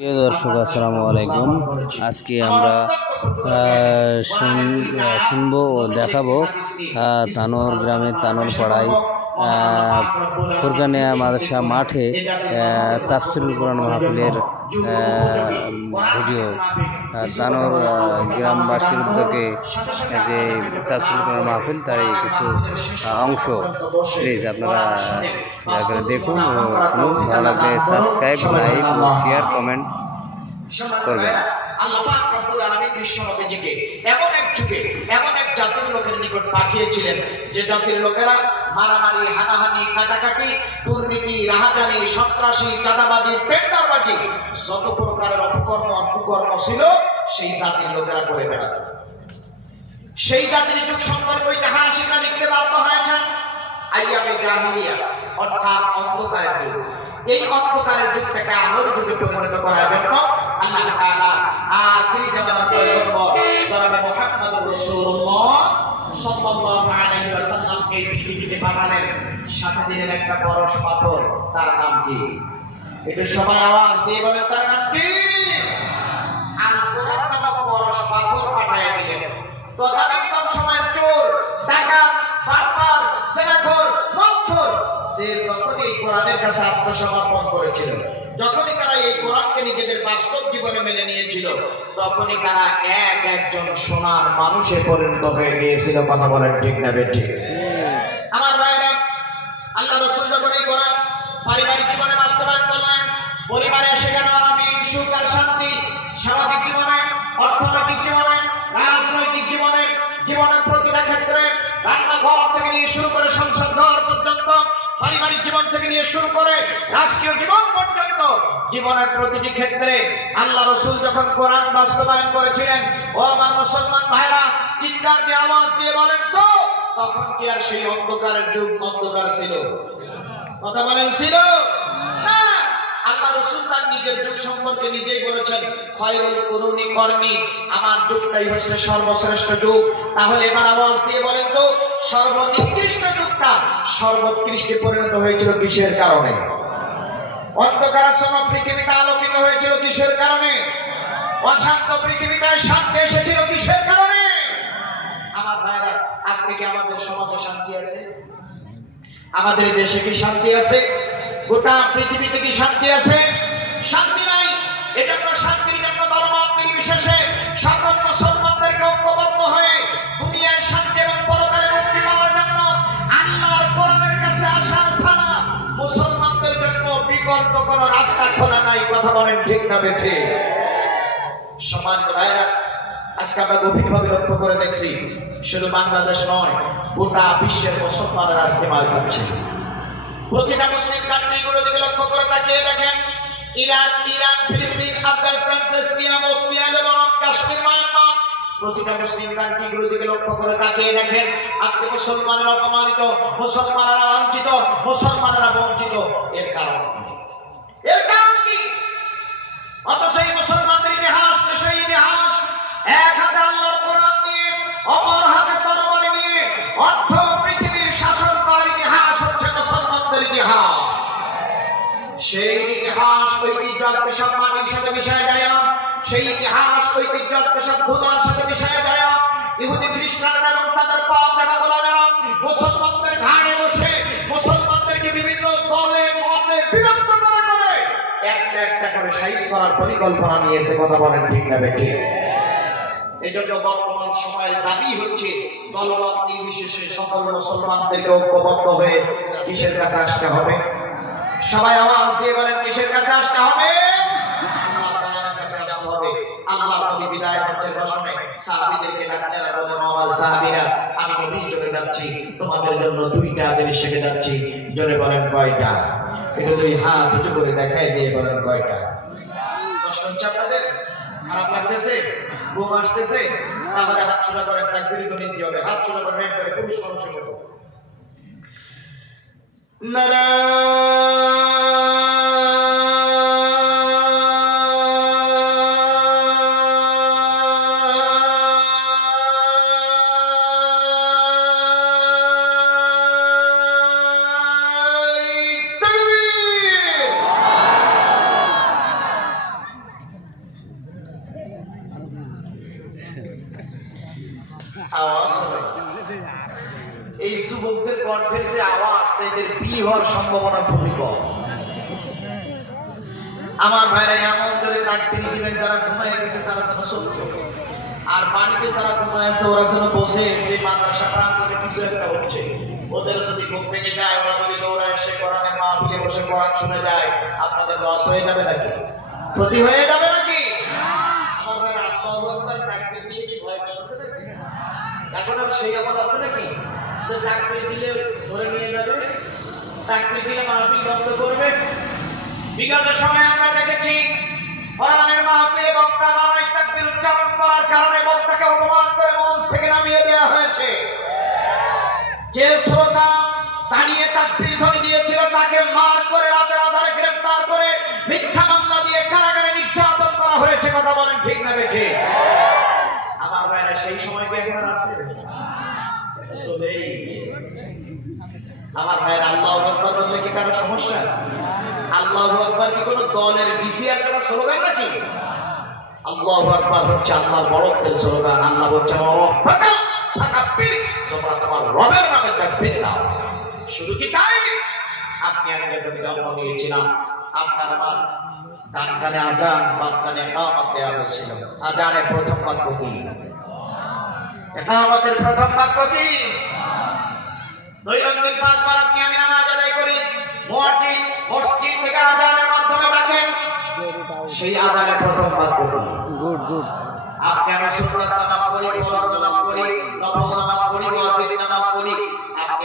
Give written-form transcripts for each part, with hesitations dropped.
প্রিয় দর্শক আসসালামু আলাইকুম। আজকে আমরা শুনবো ও দেখাবো তানোর গ্রামের তানোর পাড়ায় ফুরকানিয়া মাদ্রাসা মাঠে তাফসিরুল কোরআন মাহফিলের ভিডিও। তানোর গ্রামবাসীর উদ্যোগে যে তাফসিরুল কোরআন মাহফিল তারই কিছু অংশ। প্লিজ আপনারা দেখুন ও শুনুন। ভালো লাগলে সাবস্ক্রাইব, লাইক ও শেয়ার, কমেন্ট করবেন। আল্লাহ পাক রব্বুল আলামিন বিশ্বনবীকে এমন এক যুগে এমন এক জাতির লোকের নিকট পাঠিয়েছিলেন যে জাতির লোকেরা মারামারি, হানাহানি, কাটাকাটি, দুর্নীতি, রাহাজানি, সন্ত্রাসী, চাঁদাবাজি, টেন্ডারবাজি, যত প্রকারের অপকর্ম কুকর্ম ছিল সেই জাতির লোকেরা করে বেড়াত। সেই জাতির যুগ সম্পর্কে ইতিহাসিকরা লিখতে বাধ্য হয়েছেন আইয়ামে জাহিলিয়া, অর্থাৎ অন্ধকারের যুগ। এই অন্ধকারের যুগটাকে আলোর যুগে পরিণত করার জন্য আল্লাহ তাআলা আখিরি জামানার পয়গম্বর জনাবে মুহাম্মদুর রাসূলুল্লাহ সাল্লাল্লাহু আলাইহি ওয়াসাল্লামকে পৃথিবীতে পাঠালেন। সাথে দিলেন একটা পরশ পাথর। তার নাম কি? একটু সবাই আওয়াজ দিয়ে বলেন, তার নাম কি? আল কোরআন নামক পরশ পাথর পাঠিয়ে দিলেন। তদানীন্তন সময়ের চোর, ডাকাত, বাটপার, সেনাখোর, মন্থর যে যখনই কোরআনের কাছে আত্মসমর্পণ করেছিল, যখনই তারা এই কোরআনকে নিজেদের বাস্তব জীবনে মেনে নিয়েছিল, তখনই তারা একজন সোনার মানুষে পরিণত হয়ে গিয়েছিল। কথা বলেন ঠিক না বেঠিক? আমার ভাইরা, আল্লাহ রাসূল যখন এই কোরআন পারিবারিক জীবনে বাস্তবায়ন করলেন, পরিবারে এসে গেল আরামি, সুখ আর শান্তি। সামাজিক জীবনে, অর্থনৈতিক জীবনে, রাজনৈতিক জীবনে, জীবনের প্রতিটা ক্ষেত্রে, রান্নাঘর থেকে নিয়ে শুরু করে সংসদ ঘর পর্যন্ত, পারিবারিক জীবন থেকে নিয়ে শুরু করে রাষ্ট্রীয় জীবন পর্যন্ত, জীবনের প্রতিটি ক্ষেত্রে আল্লাহ রাসূল যখন কোরআন বাস্তবায়ন করেছিলেন, ও আমার মুসলমান ভাইরা, চিৎকার দিয়ে আওয়াজ দিয়ে বলেন তো, তখন কি আর সেই অন্ধকারের যুগ অন্ধকার ছিল? কথা বলেন, ছিল না। আল্লাহ রাসূল তার নিজের যুগ সম্পর্কে নিজেই বলেছেন, খায়রুল কুরুনি করনি, আমার যুগটাই হচ্ছে সর্বশ্রেষ্ঠ যুগ। তাহলে এবার আওয়াজ দিয়ে বলেন তো, সর্বনিকৃষ্ট যুগটা সর্বোৎকৃষ্টে পরিণত হয়েছিল কিসের কারণে? অন্ধকারাচ্ছন্ন পৃথিবীটা আলোকিত হয়েছিল কিসের কারণে? অশান্ত পৃথিবীটায় শান্তি এসেছিল কিসের কারণে? আমার ভাইরা, আজকে কি আমাদের সমাজে শান্তি আছে? আমাদের দেশে কি শান্তি আছে? গোটা পৃথিবীতে কি শান্তি আছে? শান্তি নাই। এজন্য শান্তির জন্য ধর্ম নির্বিশেষে সকল মুসলমানদেরকে ঐক্যবদ্ধ হয়ে দুনিয়ায় শান্তি এবং পরকালে মুক্তি পাওয়ার জন্য আল্লাহর কোরআনের কাছে আসা ছাড়া মুসলমানদের জন্য বিকল্প কোনো রাস্তা খোলা নাই। কথা বলেন ঠিক না বেঠিক? সম্মানিত ভাইরা, আজকে আমরা গভীরভাবে লক্ষ্য করে দেখছি, শুধু বাংলাদেশ নয়, গোটা বিশ্বের মুসলমানরা আজকে মার খাচ্ছে। প্রতিটা মুসলিম কান্ট্রিগুলো দিকে লক্ষ্য করে তাকিয়ে দেখেন, ইরান, ফিলিস্তিন, Afghanistan, Chechnya, Bosnia, Lebanon, Kashmir, Myanmar, প্রতিটা মুসলিম কান্ট্রিগুলো দিকে লক্ষ্য করে তাকিয়ে দেখেন, আজকে মুসলমানরা অপমানিত, মুসলমানরা লাঞ্ছিত, মুসলমানরা বঞ্চিত। এর কারণ কি? অথচ এই মুসলমানদের ইতিহাস, দেশের ইতিহাস, এক হাতে আল্লাহর কোরআন নিয়ে, অপর হাতে তরবারি নিয়ে অর্ধ পৃথিবীর শাসন করার ইতিহাস হচ্ছে মুসলমানদের ইতিহাস। সেই ইতিহাস ঐতিহ্য আজকে সব মাটির সাথে মিশায় যায়। সেই ইতিহাস ঐতিহ্য আজকে সব ধুলার সাথে মিশায় যায়। ইহুদি খ্রিস্টানরা এবং তাদের পাপ দেখা গোলামেরা মুসলমানদের ঘাড়ে বসে মুসলমানদেরকে বিভিন্ন দলে মতে বিভক্ত করে একটা করে সাইজ করার পরিকল্পনা নিয়েছে। কথা বলেন ঠিক না বেঠিক? এই জন্য বর্তমান সময়ের দাবি হচ্ছে দলমত নির্বিশেষে সকল মুসলমানদেরকে ঐক্যবদ্ধ হয়ে কিসের কাছে আসতে হবে? সবাই আওয়াজ দিয়ে বলেন, কিসের কাছে আসতে হবে? আল্লাহর কাছে আসতে হবে। আল্লাহ নবী বিদায় হচ্ছেন ভাষণে সাহাবীদেরকে ডাকলেন, বলেন, আমার সাহাবীরা, আমি নবী চলে যাচ্ছি, তোমাদের জন্য দুইটা জিনিস রেখে যাচ্ছি। জোরে বলেন, কয়টা? একটু দুই হাত উঁচু করে দেখাই দিয়ে বলেন, কয়টা? কষ্ট হচ্ছে আপনাদের? খারাপ লাগতেছে? ঘুম আসতেছে? তাহলে হাত ছোড়া করে তাকবীর নিতে হবে। হাত ছোড়া করে একবারে পুরুষ মানুষের মতো আওয়াজ হবে। এই যুবকদের কণ্ঠের যে আওয়াজ, এদের বিয়ে হওয়ার সম্ভাবনা খুবই কম। আমার ভাইরা এমন করে তাকবীর দিবেন, যারা ঘুমায় গেছে তারা যেন সত্য, আর বাড়িতে যারা ঘুমায় আছে ওরা যেন বোঝে যে মাদ্রাসা প্রাঙ্গণে কিছু একটা হচ্ছে। ওদের যদি ঘুম ভেঙে যায়, ওরা যদি দৌড়ায় এসে কোরআনের মাহফিলে বসে কোরআন শুনে যায়, আপনাদের লস হয়ে যাবে নাকি? ক্ষতি হয়ে যাবে নাকি? আমার ভাইরা আল্লাহু আকবার তাকবীর দিয়ে কি ভয় করছে নাকি? এখন আর সেই আমল আছে নাকি যে তাকবীর দিলে ধরে নিয়ে যাবে, তাকবীর দিলে মাহফিল বন্ধ করবে? বিগত সময়ে আমরা দেখেছি কোরআনের মাহফিলে বক্তা নারায়ে তাকবীর উচ্চারণ করার কারণে বক্তাকে অপমান করে মঞ্চ থেকে নামিয়ে দেওয়া হয়েছে। যে শ্রোতা দাঁড়িয়ে তাকবীর ধ্বনি দিয়েছিল তাকে মার করে রাতের আধারে গ্রেফতার করে মিথ্যা মামলা দিয়ে কারাগারে নির্যাতন করা হয়েছে। কথা বলেন ঠিক না বেঠিক? আমার ভাইরা সেই সময় কি এখন আছে? আমার ভাইরা আল্লাহু আকবার বললে কি কারো সমস্যা? আল্লাহু আকবার কি কোনো দলের বিসি একটা স্লোগান নাকি? আল্লাহু আকবার হচ্ছে আল্লাহর বড়ত্বের স্লোগান। আল্লাহ বলছে তাকবীর, তোমরা তোমার রবের নামে তাকবীর দাও। শুধু কি তাই? আপনি আজকে জন্ম নিয়েছিলাম, আপনার আমার ডান কানে আযান, বাম কানে ইকামত দেওয়া হয়েছিল। আযানের প্রথম বাক্য কি? ইকামতের প্রথম বাক্য কি? দৈনন্দিন 5 বার আপনি আমি নামাজ আদায় করি, মুয়াজ্জিন মসজিদ থেকে আযানের মাধ্যমে ডাকেন, সেই আযানের প্রথম বাক্য কি? Good good. আপনি আমি সুন্নাত নামাজ পড়ি, ফরজ নামাজ পড়ি, নফল নামাজ পড়ি, ওয়াজিব নামাজ পড়ি, আপনি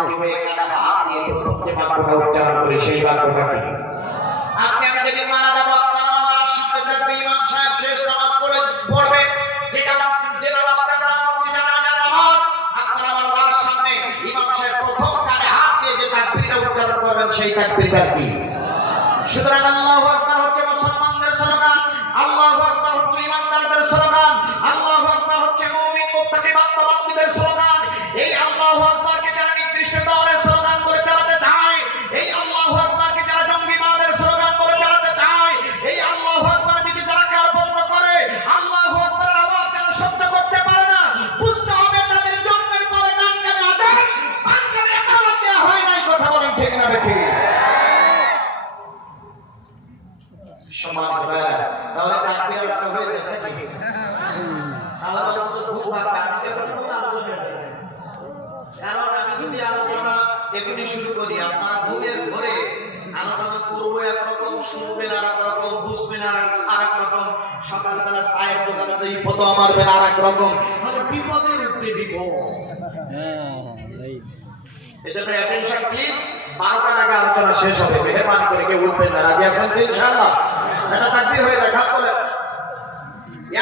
আমি হয়ে কাঁধে হাত দিয়ে প্রথম যে বাক্যটা উচ্চারণ করি সেই বাক্যটা কি? আপনি আমি যেদিন মারা যাব, আপনার নামাজ শিখতে থাকবে, ইমাম সাহেব শেষ নামাজ পড়বে, যে নামাজটার নাম হচ্ছে জানাজার নামাজ, আপনার আমার লাশ সামনে ইমাম সাহেব প্রথম কাঁধে হাত দিয়ে যে তাকবীরটা উচ্চারণ করবেন সেই তাকবীরটা কি? সুতরাং আল্লাহু আকবার হচ্ছে মুসলমানদের স্লোগান, আল্লাহু আকবার হচ্ছে ইমানদারদের স্লোগান, আল্লাহু আকবার হচ্ছে মুমিন মুত্তাকি বান্দাবান্দিদের স্লোগান। এই আল্লাহু আকবারকে যারা নির্দিষ্ট দলের স্লোগান করে চালাতে চায়, এই আল্লাহু আকবারকে যারা জঙ্গিবাদের স্লোগান করে চালাতে চায়, এই আল্লাহু আকবার দিকে যারা কার্পণ্য করে, আল্লাহু আকবারের আওয়াজ যারা সহ্য করতে পারে না, বুঝতে হবে তাদের জন্মের পরে ডান কানে আযান, বাম কানে ইকামত দেওয়া হয় নাই। কথা বলেন ঠিক না বেঠিক? সমান ভাইরা, তাহলে তাকবীর একটা হয়ে যায় নাকি? তাহলে তো খুব ভালো। আমি তো কোনো আলোচনা করি না, কারণ আমি যদি আলোচনা এখনই শুরু করি, আপনারা ঘুমের ঘরে আলোচনা করবো একরকম, শুনবেন আর একরকম, বুঝবেন আর একরকম, সকালবেলা চায়ের দোকানে যে ফতোয়া মারবেন আর একরকম, মানে বিপদের উপরে বিপদ। এজন্য অ্যাটেনশন প্লিজ। 12টার আগে আলোচনা শেষ হবে, মেহরবানি করে কেউ উঠবেন না। রাজি আছেন তো ইনশাআল্লাহ? এটা তাকবীর হয়ে দেখা বলেন।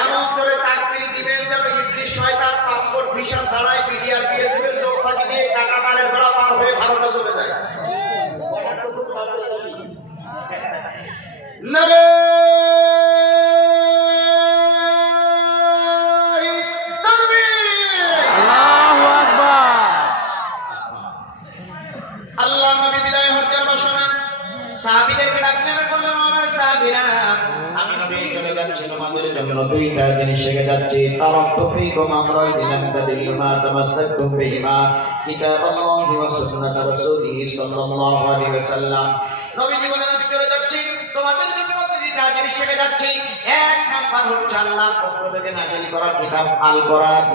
এমন করে তাকবীর দিবেন যেন ইবলিস শয়তান পাসপোর্ট ভিসা ছাড়াই পিডিআর পিএসএফ এর চোখ ফাঁকি দিয়ে কাটাতারের বেড়া পার হয়ে ভারতে চলে যায়। নারে আল্লাহ নবী বিদায় হজ্জের বসনে সাহাবীদেরকে ডাকলেন, বললেন আমার সাহাবীরা, আমি নবী চলে যাচ্ছি তোমাদের জন্য দুইটা জিনিস শিখে যাচ্ছি। তারাক্তু ফীকুম আমরাইন লান তাদিল্লু মা তামাসসাকতুম বিহিমা কিতাবাল্লাহি ওয়া সুন্নাত রাসূলিহি সাল্লাল্লাহু আলাইহি ওয়াসাল্লাম। নবীজি বলেন আমি চলে যাচ্ছি তোমাদের জন্য দুইটা জিনিস শিখে যাচ্ছি। এক নাম্বার হচ্ছে আল্লাহর পক্ষ থেকে নাযিল করা কিতাব আল কোরআন,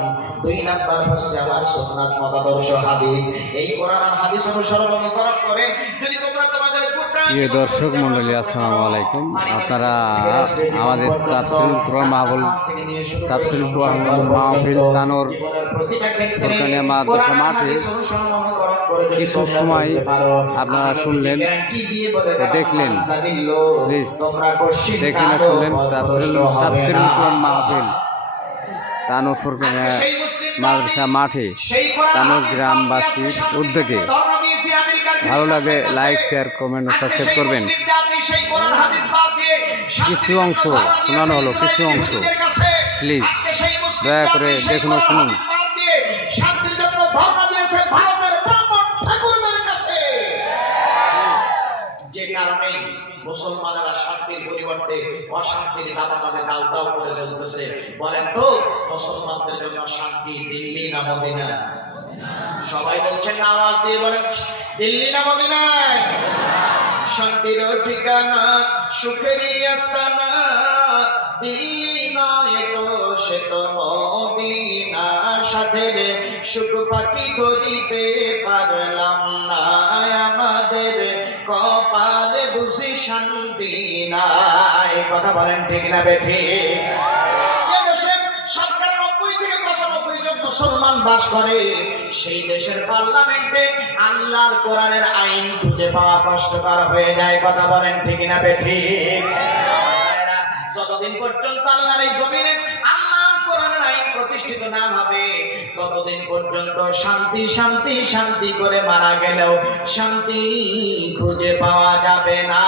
দুই নাম্বার হচ্ছে আমার সুন্নাত মতাদর্শ হাদিস। এই কোরআন আর হাদিস অনুসরণ করে যদি তোমরা তোমাদের প্রিয় দর্শক মণ্ডলী, আসসালামু আলাইকুম। আপনারা আমাদের তাফসীরুল কোরআন মাহফিল তানোর ফোরকানিয়া মাদ্রাসা মাঠে কিছু সময় আপনারা শুনলেন ও দেখলেন, প্লিজ দেখলেন ও শুনলেন তাফসীরুল কোরআন মাহফিল তানোর ফোরকানিয়া মাদ্রাসা মাঠে তানোর গ্রামবাসীর উদ্যোগে। ভালো লাগলে লাইক, শেয়ার, কমেন্ট ও সাবস্ক্রাইব করবেন। কিছু অংশ শোনানো হলো, কিছু অংশ প্লিজ দয়া করে দেখুন ও শুনুন। যে কারণে মুসলমানেরা শান্তির পরিবর্তে অশান্তির দাবানলে দাউ দাউ করে জ্বলতেছে। বলেন তো মুসলমানদের জন্য শান্তি দিল্লি না মদিনা? সবাই বলছেন না, আওয়াজ দিয়ে বলেন দিল্লি না মদিনা? শান্তির ঠিকানা সুখেরই আস্তানা, দিল্লি নয় তো সে তো মদিনা। সাথের সুখ পাখি করিতে পারলাম না, আমাদের কপালে বুঝি শান্তি নাই। কথা বলেন ঠিক না বেঠিক? যে দেশে শতকরা 90 থেকে 95 জন মুসলমান বাস করে, সেই দেশের পার্লামেন্টে আল্লাহর কোরআনের আইন খুঁজে পাওয়া কষ্টকর হয়ে যায়। কথা বলেন ঠিক না বেঠিক? যতদিন পর্যন্ত আল্লাহর এই জমিনে আল্লাহর কোরআনের আইন প্রতিষ্ঠিত না হবে, ততদিন পর্যন্ত শান্তি শান্তি শান্তি করে মারা গেলেও শান্তি খুঁজে পাওয়া যাবে না।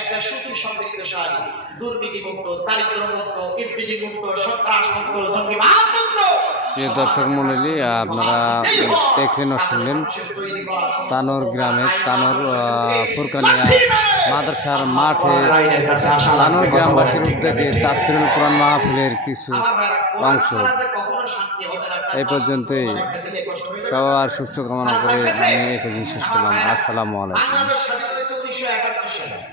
একটা সুখী সমৃদ্ধশালী, দুর্নীতিমুক্ত, দারিদ্র্যমুক্ত, ইফতিজিমুক্ত, সন্ত্রাসমুক্ত, জঙ্গিবাদমুক্ত। প্রিয় দর্শক মণ্ডলী, আপনারা দেখলেন ও শুনলেন তানোর গ্রামের তানোর ফুরকানিয়া মাদ্রাসার মাঠে তানোর গ্রামবাসীর উদ্যোগে তাফসিরুল কোরআন মাহফিলের কিছু অংশ। এই পর্যন্তই, সবার সুস্থ কামনা করে আমি এই পর্যন্ত শেষ করলাম। আসসালামু আলাইকুম।